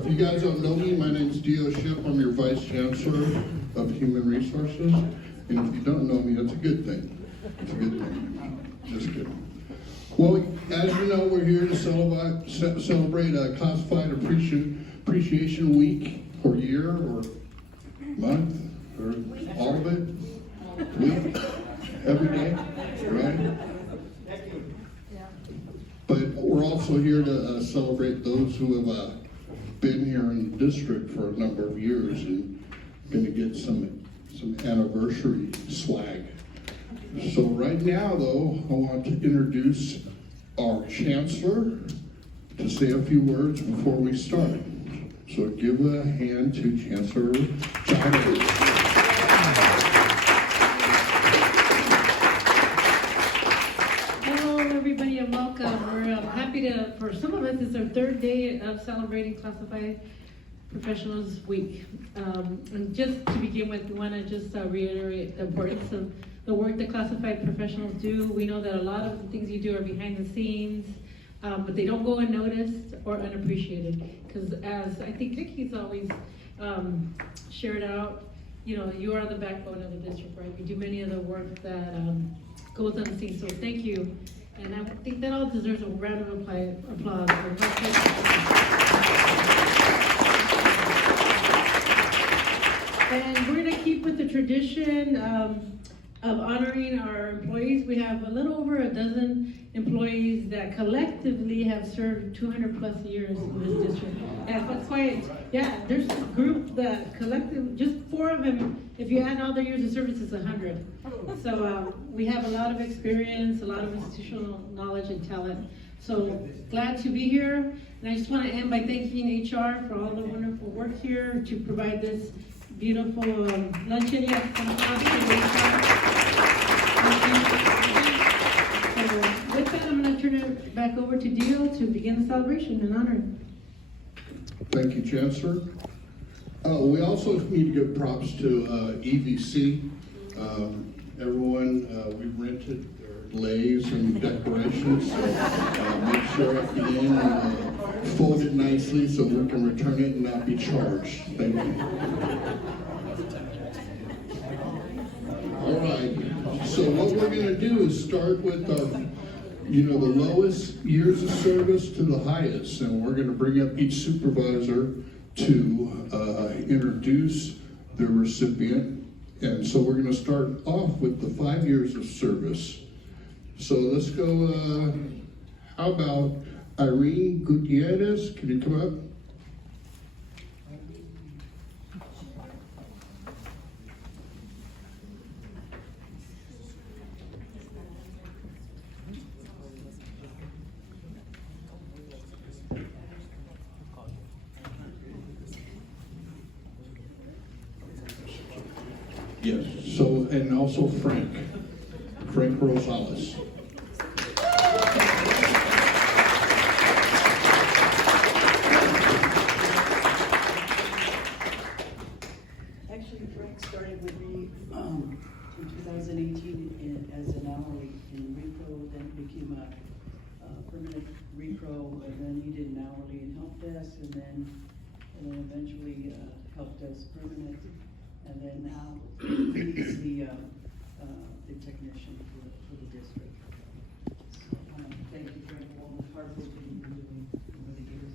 if you guys don't know me, my name's Dio Ship. I'm your Vice Chancellor of Human Resources. And if you don't know me, that's a good thing. It's a good thing. Just kidding. Well, as you know, we're here to celebrate a Classified Appreciation Week, or year, or month, or all of it. Week, every day, right? But we're also here to celebrate those who have been here in the district for a number of years and going to get some anniversary swag. So right now, though, I want to introduce our Chancellor to say a few words before we start. So give a hand to Chancellor John. Everybody, and welcome. We're happy to, for some of us, it's our third day of celebrating Classified Professionals Week. And just to begin with, we want to just reiterate the importance of the work that classified professionals do. We know that a lot of the things you do are behind the scenes, but they don't go unnoticed or unappreciated. Because as I think Vicky's always shared out, you know, you are the backbone of the district, right? You do many of the work that goes unseen. So thank you. And I think that all deserves a round of applause. And we're going to keep with the tradition of honoring our employees. We have a little over a dozen employees that collectively have served 200 plus years in this district. And that's quite, yeah, there's a group that collectively, just 4 of them, if you add all their years of service, it's 100. So we have a lot of experience, a lot of institutional knowledge and talent. So glad to be here. And I just want to end by thanking HR for all the wonderful work here to provide this beautiful luncheon. Yes, so with that, I'm going to turn it back over to Dio to begin the celebration and honoring. Thank you, Chancellor. We also need to give props to EVC. Everyone, we rented their leis and decorations, so make sure at the end fold it nicely so we can return it and not be charged. Thank you. All right, so what we're going to do is start with the lowest years of service to the highest, and we're going to bring up each supervisor to introduce the recipient. And so we're going to start off with the 5 years of service. So let's go, how about Irene Gutierrez? Can you come up? Yes, so, and also Frank Rosales. Actually, Frank started with me in 2018 as an hourly in repro, then became a permanent repro, and then he did an hourly in help desk, and then eventually help desk permanent. And then now he's the technician for the district. So, thank you for all the hard work that you've been doing over the years.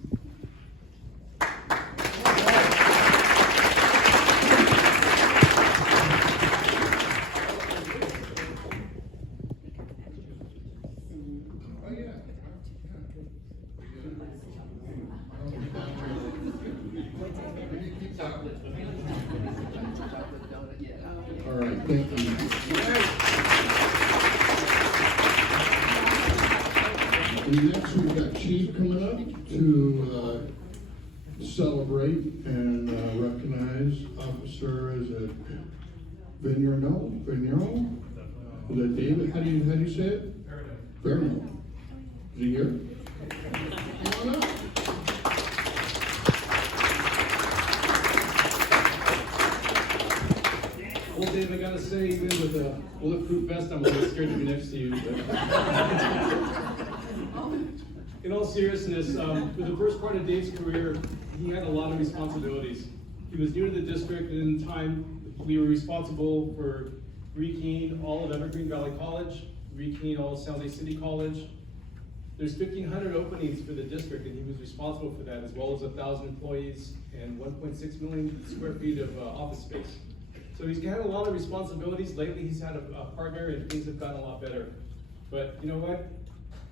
Oh, yeah. All right, thank you. And next, we've got Chief coming up to celebrate and recognize Officer, is it Vigneron? Is that David? How do you say it? Verno. Is he here? Come on up. Well, Dave, I gotta say, even with a bulletproof vest, I'm a little scared to be next to you. In all seriousness, for the first part of Dave's career, he had a lot of responsibilities. He was new to the district, and in time, we were responsible for rekeying all of Evergreen Valley College, rekeying all of San Jose City College. There's 1,500 openings for the district, and he was responsible for that, as well as 1,000 employees and 1.6 million square feet of office space. So he's had a lot of responsibilities. Lately, he's had a partner, and things have gotten a lot better. But you know what?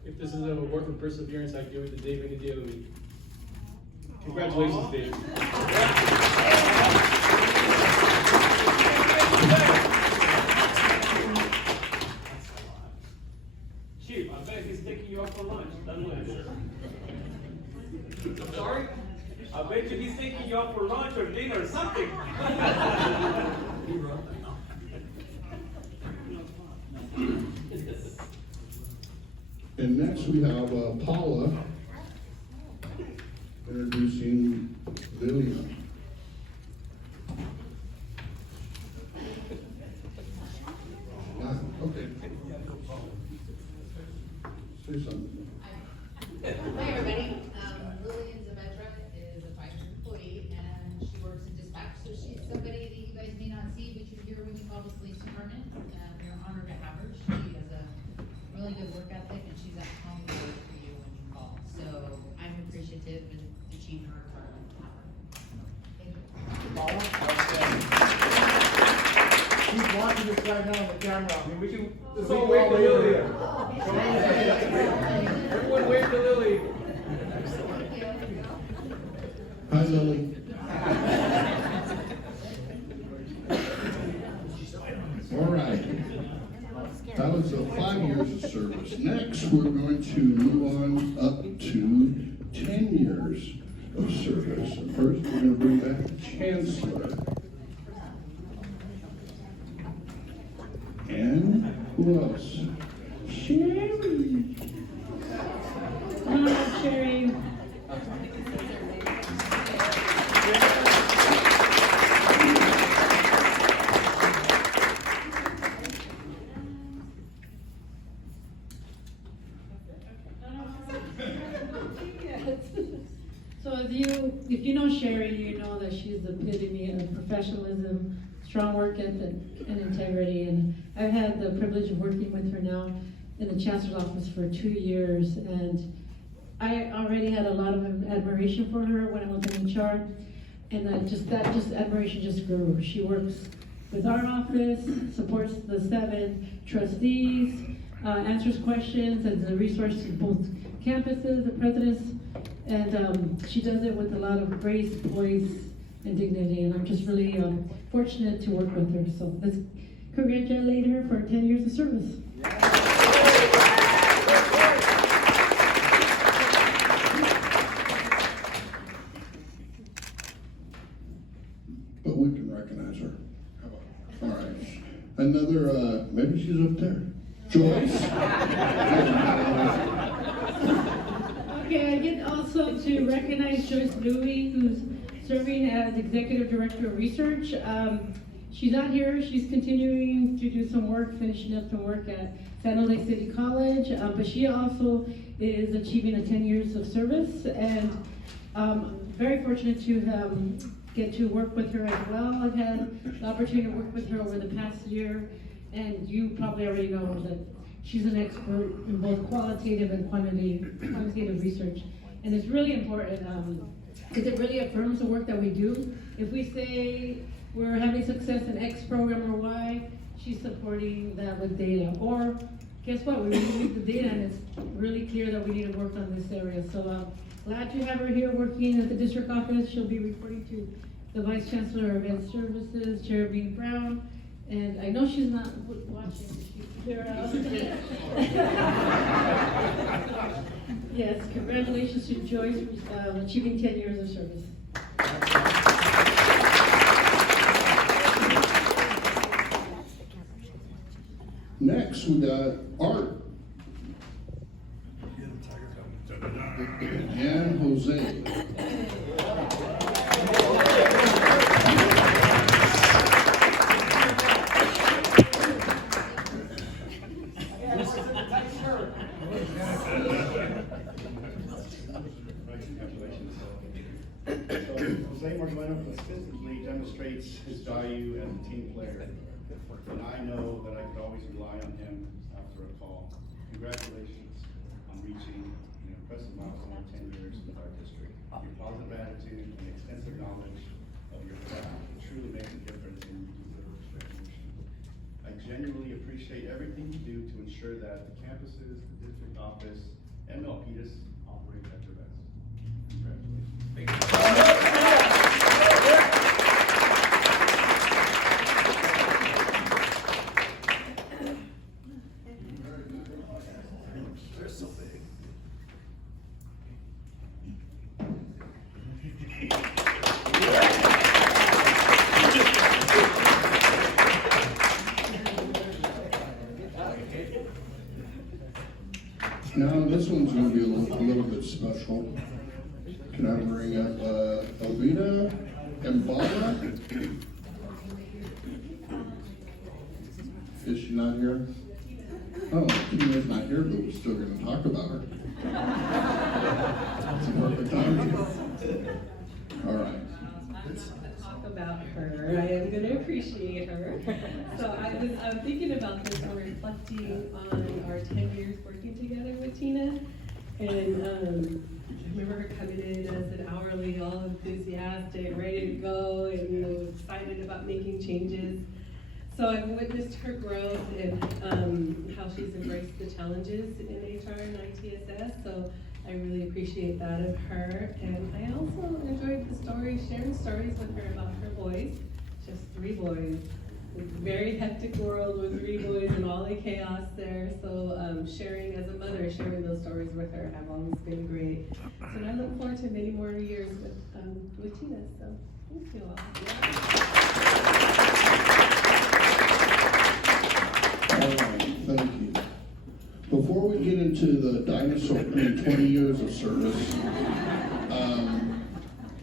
If this is a work of perseverance, I give it to Dave any day of the week. Congratulations, Dave. Chief, I bet he's taking you out for lunch. I'm sorry? I bet you he's taking you out for lunch or dinner or something. And next we have Paula introducing Lillian. Okay. Say something. Hi, everybody. Lillian Zavetra is a five-year employee, and she works in dispatch, so she's somebody that you guys may not see, but you hear when you call the police department. We're honored to have her. She has a really good work ethic, and she's at home to work for you when you call. So I'm appreciative and the chief and our department to have her. Thank you. He's watching this right now on the camera. I mean, we can. Let's all wave to Lily. Everyone wave to Lily. Hi, Lily. All right. That was 5 years of service. Next, we're going to move on up to 10 years of service. First, we're going to bring back the Chancellor. And who else? Sherry. Come on, Sherry. So if you know Sherry, you know that she's the epitome of professionalism, strong work ethic, and integrity. And I've had the privilege of working with her now in the Chancellor's office for 2 years, and I already had a lot of admiration for her when I was in HR, and that admiration just grew. She works with our office, supports the 7 trustees, answers questions, and the resource to both campuses, the presidents, and she does it with a lot of grace, poise, and dignity, and I'm just really fortunate to work with her. So let's congratulate her for 10 years of service. But we can recognize her. All right. Another, maybe she's up there. Joyce. Okay, I get also to recognize Joyce Louie, who's serving as Executive Director of Research. She's not here, she's continuing to do some work, finishing up some work at San Jose City College, but she also is achieving 10 years of service, and very fortunate to get to work with her as well. I've had the opportunity to work with her over the past year, and you probably already know that she's an expert in both qualitative and quantitative research. And it's really important, because it really affirms the work that we do. If we say we're having success in X program or Y, she's supporting that with data. Or guess what, we release the data and it's really clear that we need to work on this area. So glad to have her here working at the district office. She'll be reporting to the Vice Chancellor of Event Services, Cherubine Brown. And I know she's not watching. Yes, congratulations to Joyce for achieving 10 years of service. Next, we got Art. And Jose. Today, Moreno consistently demonstrates his value as a team player, and I know that I could always rely on him after a call. Congratulations on reaching an impressive milestone of 10 years with our district. Your positive attitude and extensive knowledge of your craft truly makes a difference and you deserve this recognition. I genuinely appreciate everything you do to ensure that the campuses, the district office, and Milpitas operate at their best. Congratulations. They're so big. Now, this one's gonna be a little bit special. Can I bring up, Alvita Mbala? Is she not here? Oh, Tina's not here, but we're still gonna talk about her. It's a perfect time. All right. I'm not gonna talk about her, I am gonna appreciate her. So I'm thinking about this, I'm reflecting on our 10 years working together with Tina. And I remember her coming in as an hourly, all enthusiastic, ready to go, and excited about making changes. So I've witnessed her growth and how she's embraced the challenges in HR and ITSS. So I really appreciate that of her. And I also enjoyed the story, sharing stories with her about her boys, just 3 boys. It's a very hectic world with 3 boys and all the chaos there. So sharing as a mother, sharing those stories with her have always been great. So and I look forward to many more years with Tina. So thank you all. All right, thank you. Before we get into the dinosaur and 20 years of service,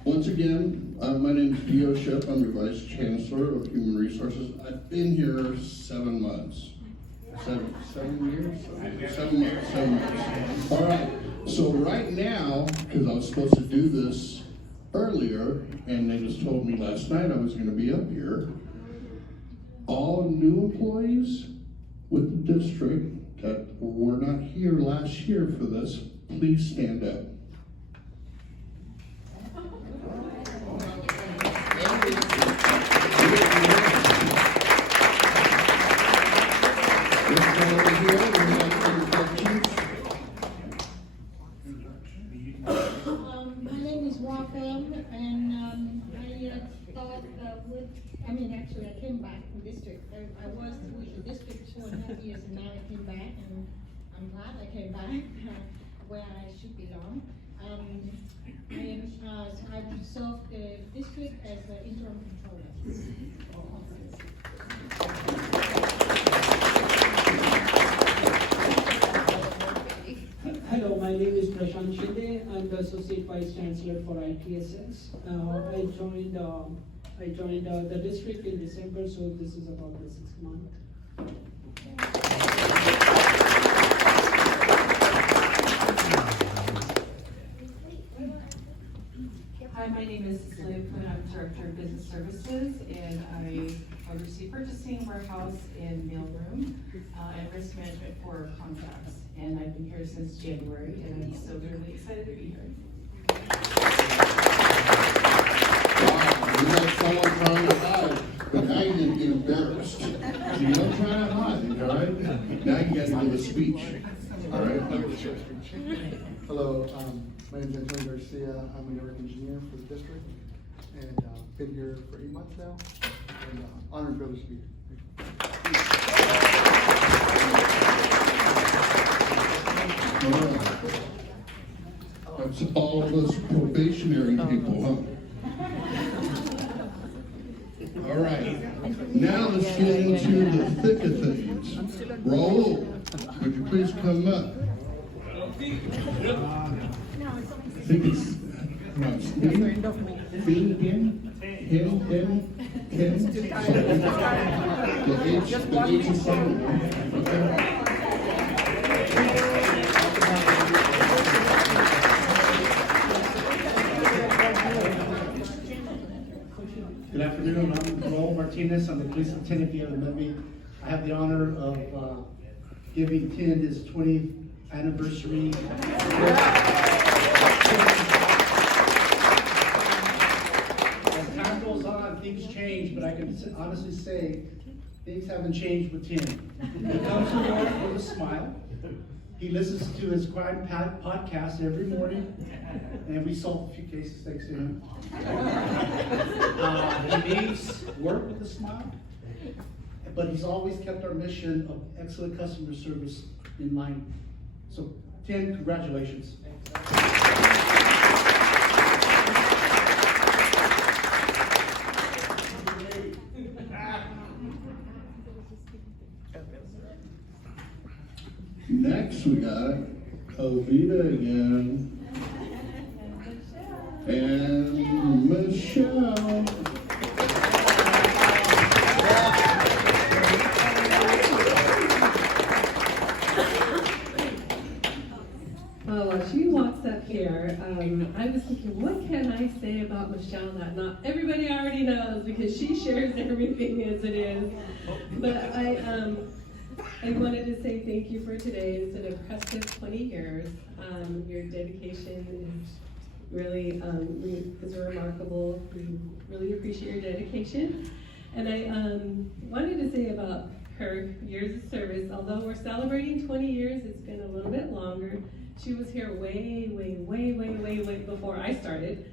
once again, my name is Dio Shep. I'm your Vice Chancellor of Human Resources. I've been here 7 months. 7 years? 7 months, 7 months. All right, so right now, because I was supposed to do this earlier, and they just told me last night I was gonna be up here, all new employees with the district that were not here last year for this, please stand up. My name is Wacom, and I thought actually I came back from district. I was with the district 2.5 years, and now I came back, and I'm glad I came back where I should belong. I've served the district as the interim controller. Hello, my name is Prashant Shinde. I'm the Associate Vice Chancellor for ITSS. I joined the district in December, so this is about the 6th month. Hi, my name is Cecilia Kuhn. I'm Director of Business Services, and I oversee purchasing, warehouse, and mailroom, and risk management for contracts. And I've been here since January, and I'm so really excited to be here. Wow, you got someone trying to hide, but now you're gonna get embarrassed. So you don't try to hide, all right? Now you gotta give a speech, all right? Hello, my name is Antonio Garcia. I'm a network engineer for the district, and been here for 8 months now, and honored and privileged to be here. All right. That's all of us probationary people, huh? All right, now let's get into the thick of things. Raul, would you please come up? I think it's, no, Finn again? Ken? The H is something, okay? Good afternoon, I'm Raul Martinez, I'm the police lieutenant, if you haven't met me. I have the honor of giving Tim his 20th anniversary. As time goes on, things change, but I can honestly say, things haven't changed with Tim. He comes to work with a smile. He listens to his crime podcast every morning, and we solved a few cases thanks to him. He leaves work with a smile, but he's always kept our mission of excellent customer service in mind. So, Tim, congratulations. Next, we got Ovita again. And Michelle. Oh, while she walks up here, I was thinking, what can I say about Michelle that not everybody already knows, because she shares everything as it is. But I wanted to say thank you for today. It's an impressive 20 years. Your dedication is really is remarkable. We really appreciate your dedication. And I wanted to say about her years of service, although we're celebrating 20 years, it's been a little bit longer. She was here way before I started.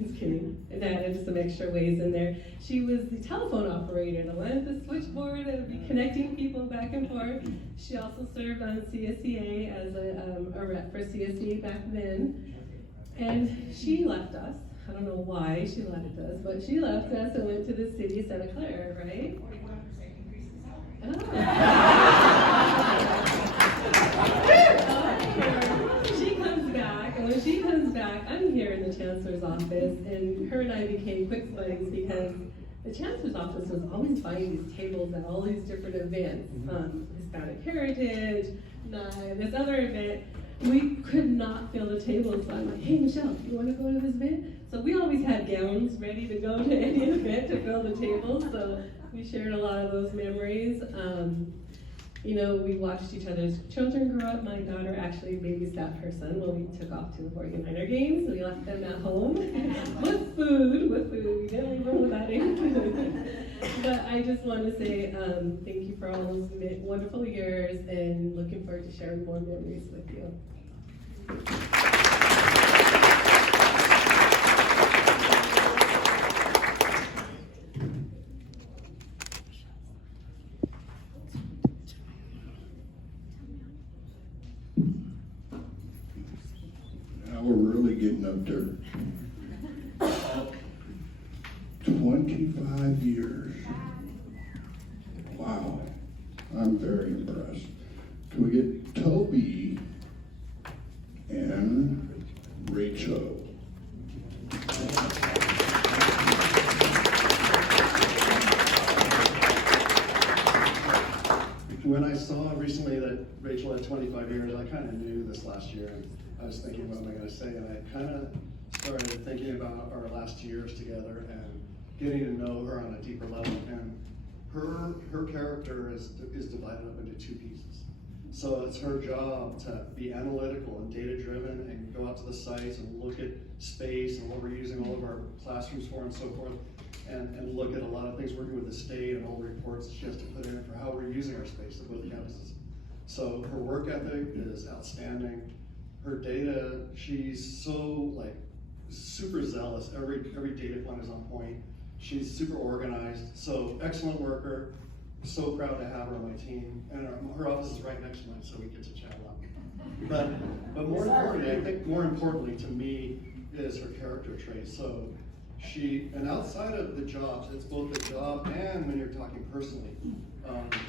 Just kidding. And I added some extra ways in there. She was the telephone operator, the one at the switchboard that would be connecting people back and forth. She also served on CSEA as a rep for CSEA back then. And she left us. I don't know why she left us, but she left us and went to the city of Santa Clara, right? 41% increases. She comes back, and when she comes back, I'm here in the chancellor's office, and her and I became quick buddies because the chancellor's office was always buying these tables at all these different events, Hispanic Heritage, this other event. We could not fill the tables, so I'm like, hey Michelle, you want to go to this event? So we always had gowns ready to go to any event to fill the tables, so we shared a lot of those memories. You know, we watched each other's children grow up. My daughter actually babysat her son when we took off to the 49er games. We left them at home with food. We didn't leave them without anything. But I just want to say thank you for all those wonderful years, and looking forward to sharing more memories with you. We're really getting up there. 25 years. Wow. I'm very impressed. Can we get Toby and Rachel? When I saw recently that Rachel had 25 years, I kind of knew this last year. And I was thinking, what am I going to say? And I kind of started thinking about our last 2 years together and getting to know her on a deeper level. And her character is divided up into two pieces. So it's her job to be analytical and data-driven and go out to the sites and look at space and what we're using all of our classrooms for and so forth, and look at a lot of things working with the state and all the reports she has to put in for how we're using our space at both campuses. So her work ethic is outstanding. Her data, she's so super zealous. Every data point is on point. She's super organized. So excellent worker. So proud to have her on my team. And her office is right next to mine, so we get to chat a lot. But more importantly, I think more importantly to me is her character trait. So and outside of the jobs, it's both the job and when you're talking personally.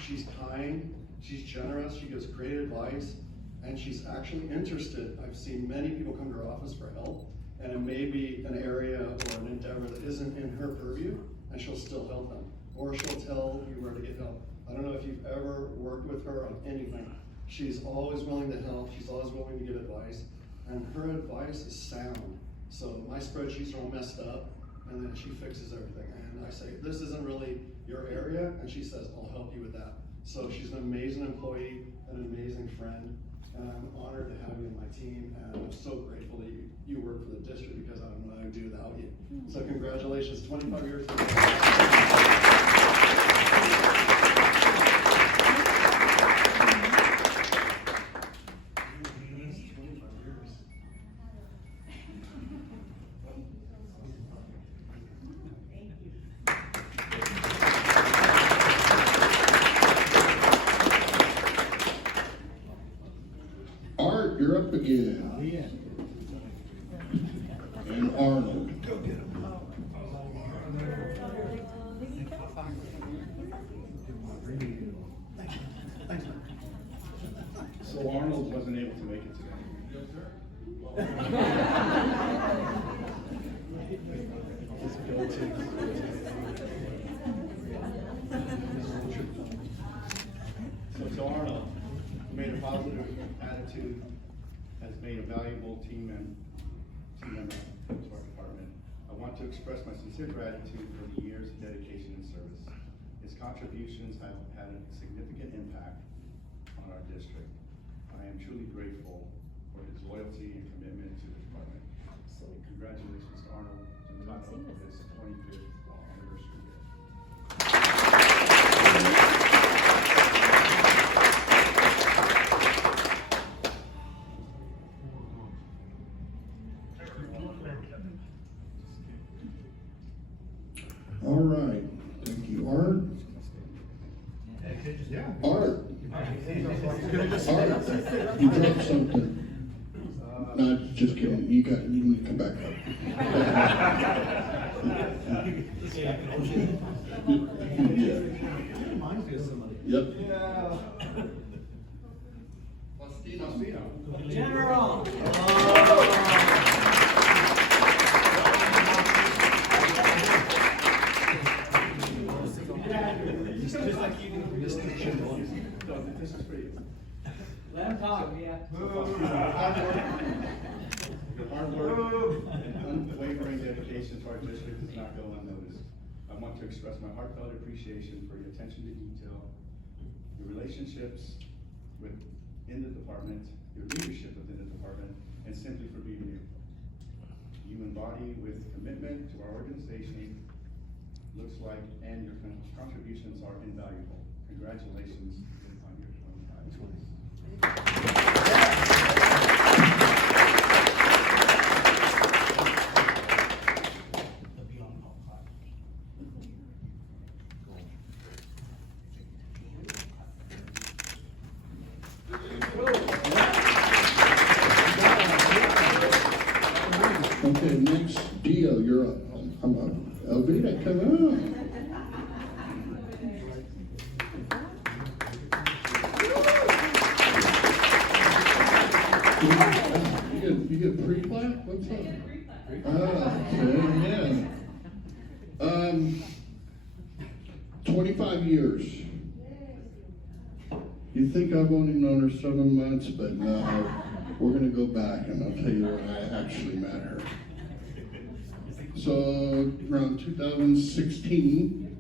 She's kind, she's generous, she gives great advice, and she's actually interested. I've seen many people come to her office for help, and it may be an area or an endeavor that isn't in her purview, and she'll still help them. Or she'll tell you where to get help. I don't know if you've ever worked with her on anything. She's always willing to help, she's always willing to give advice, and her advice is sound. So my spreadsheets are all messed up, and then she fixes everything. And I say, this isn't really your area, and she says, I'll help you with that. So she's an amazing employee, an amazing friend, and I'm honored to have you on my team, and I'm so grateful that you work for the district, because I don't know what I would do without you. So congratulations, 25 years. Art, you're up again. And Arnold. So Arnold wasn't able to make it today. So Arnold made a positive attitude, has made a valuable team member to our department. I want to express my sincere gratitude for the years of dedication and service. His contributions have had a significant impact on our district. I am truly grateful for his loyalty and commitment to the department. So congratulations to Arnold Gentano for his 25th anniversary year. All right, thank you, Art. Art. Art, you dropped something. No, just kidding. You need to come back up. Yeah. Yep. General. This is for you. Let him talk, yeah. Your hard work and unwavering dedication to our district does not go unnoticed. I want to express my heartfelt appreciation for your attention to detail, your relationships within the department, your leadership within the department, and simply for being you. You embody with commitment to our organization, looks like, and your contributions are invaluable. Congratulations on your 25. Okay, next, Dio, you're up. I'm up. Elvita, come on. You get pre-clap? What's up? Okay, yeah. 25 years. You think I've only known her 7 months, but no, we're gonna go back and I'll tell you when I actually met her. So around 2016,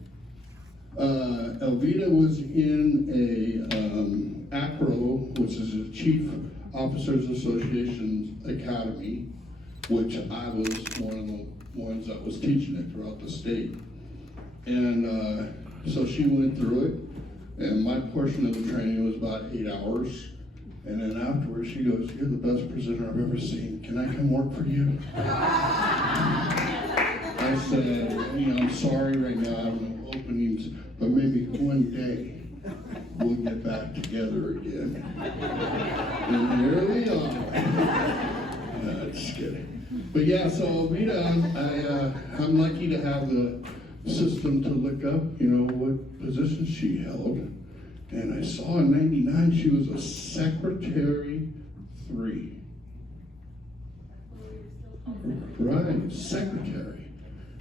Elvita was in a ACRO, which is a Chief Officers Association Academy, which I was one of the ones that was teaching it throughout the state. And so she went through it, and my portion of the training was about 8 hours. And then afterwards she goes, "You're the best presenter I've ever seen. Can I come work for you?" I said, I'm sorry right now, I have no openings, but maybe one day we'll get back together again. And here we are. No, just kidding. But yeah, so Elvita, I'm lucky to have the system to look up, what position she held. And I saw in '99 she was a Secretary 3. Right, secretary,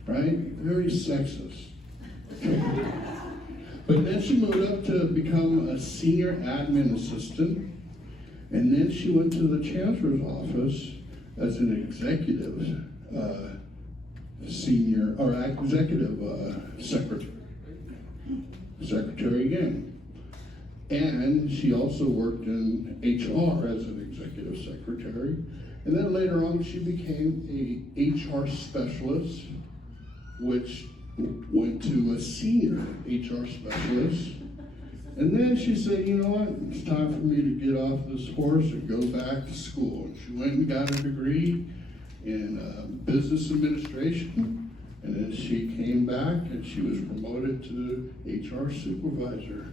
right? Very sexist. But then she moved up to become a senior admin assistant, and then she went to the chancellor's office as an executive senior, or executive secretary again. And she also worked in HR as an executive secretary. And then later on, she became a HR specialist, which went to a senior HR specialist. And then she said, you know what, it's time for me to get off this horse and go back to school. And she went and got a degree in business administration. And then she came back and she was promoted to HR supervisor.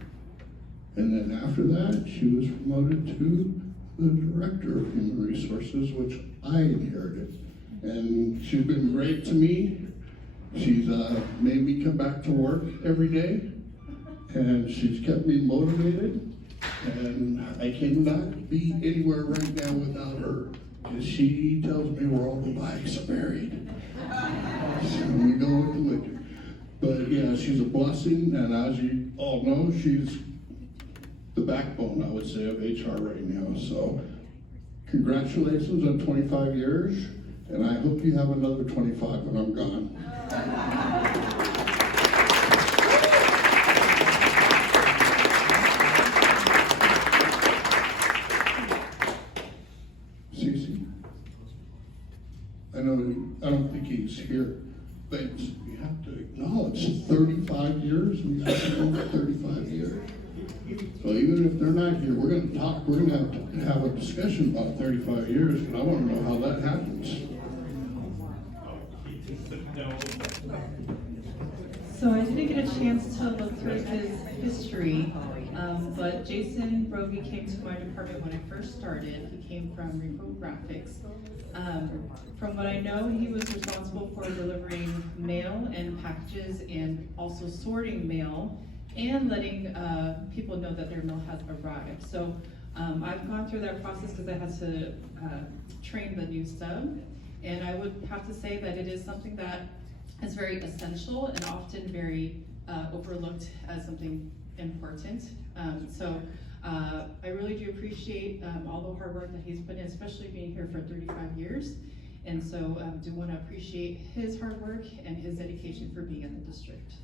And then after that, she was promoted to the director of human resources, which I inherited. And she's been great to me. She's made me come back to work every day. And she's kept me motivated. And I cannot be anywhere right now without her. Because she tells me where all the bikes are buried. So we go with the winter. But yeah, she's a blessing. And as you all know, she's the backbone, I would say, of HR right now. So congratulations on 25 years. And I hope you have another 25 when I'm gone. I don't think he's here, but you have to acknowledge 35 years. We've been over 35 years. So even if they're not here, we're going to talk. We're going to have a discussion about 35 years, and I want to know how that happens. So I didn't get a chance to look through his history, but Jason Brovey came to my department when I first started. He came from Repro Graphics. From what I know, he was responsible for delivering mail and packages and also sorting mail and letting people know that their mail has arrived. So I've gone through that process because I had to train the new sub. And I would have to say that it is something that is very essential and often very overlooked as something important. I really do appreciate all the hard work that he's put in, especially being here for 35 years. And so do want to appreciate his hard work and his dedication for being in the district.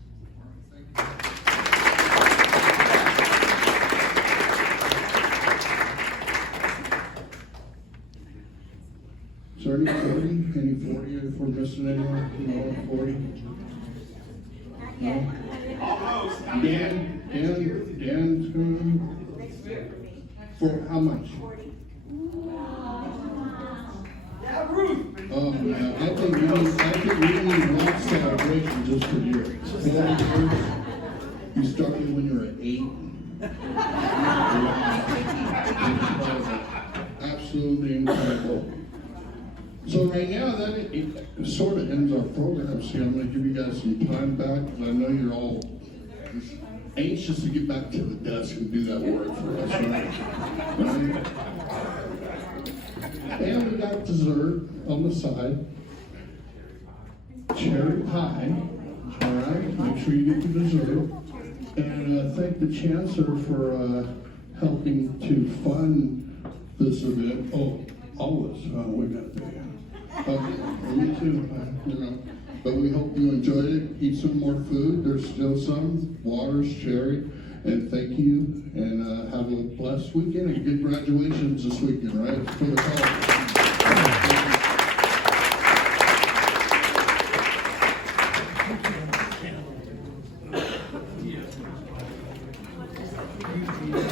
Is there any 40? Any 40 if we're missing anyone? No, 40? No? Dan's going for how much? 40. Oh man, I think we need one celebration just for you. 40 years. You started when you were 8. Absolutely incredible. So right now, that it sort of ends our program. See, I'm going to give you guys some time back, because I know you're all anxious to get back to the desk and do that work for us, right? And we got dessert on the side. Cherry pie, all right? Make sure you get the dessert. And thank the Chancellor for helping to fund this event. Oh, always, we got to pay him. Me too, but we hope you enjoyed it. Eat some more food. There's still some. Water's cherry. And thank you. And have a blessed weekend and good graduations this weekend, right? For the college. Yeah.